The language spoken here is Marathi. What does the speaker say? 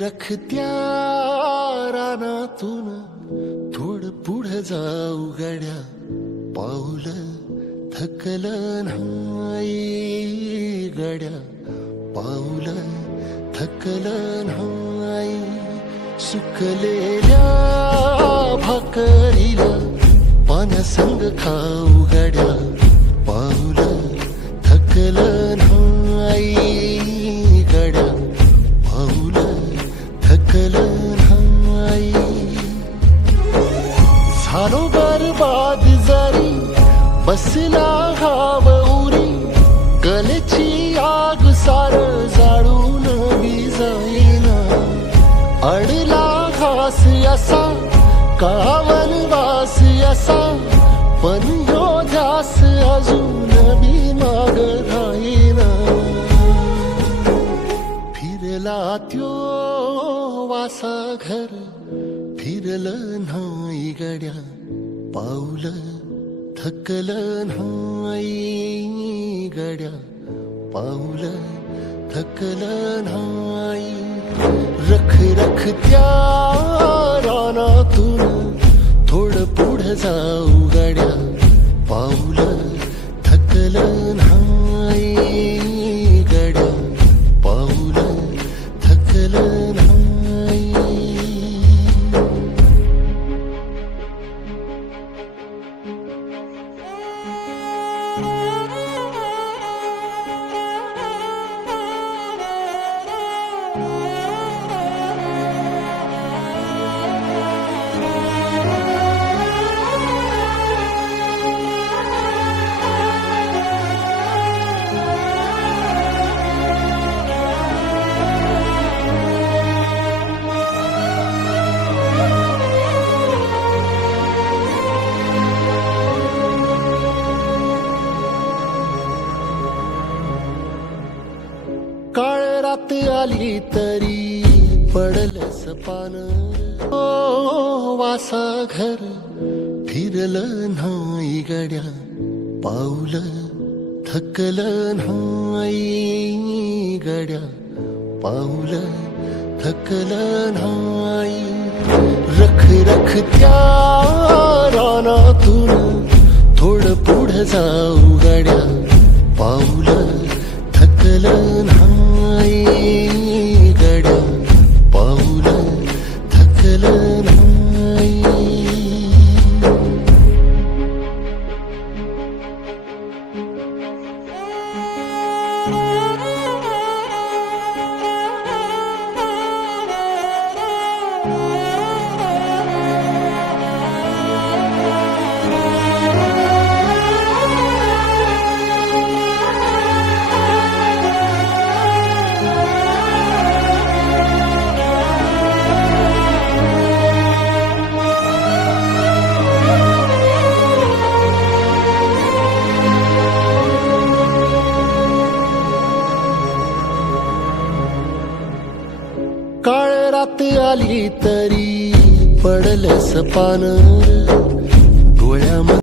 रखत्या रानातून थोडं पुढं जाऊ गड्या, पाऊल थकलं नाही गड्या, पाऊल थकलं नाही. सुकलेल्या भाकरीला पानसंग खाऊ गड्या, पाऊल थकलं नाही गड्या, पाऊल थकलं नाही. झालो बरबाद जरी बसला हाव उरी, कलेची आग सार जाळून विजाईना. अडला घास असा काळा वनवास असा, पण ह्यो ध्यास अजून बी माग राहीना. फिरला त्यो वासा घर, फिरलं नाही गड्या, पाऊल थकलं नाही गड्या, पाऊल थकलं नाही. रखत्या रानातून थोडं पुढं जाऊ गड्या, पाऊल थकलं नाही गड्या, पाऊल थकलं नाही. काळ रात आली तरी पडलंस पान, ओ वासा घर फिरलं नाही गड्या, पाऊल थकलं नाही गड्या, पाऊल थकलं नाही. रखत्या रानातून थोडं पुढं जाऊ गड्या, पाऊल थकलं नाही गड्या, पाऊल थकलं नाही. काळ रात आली तरी पडलंस पान, डोळ्यामध्ये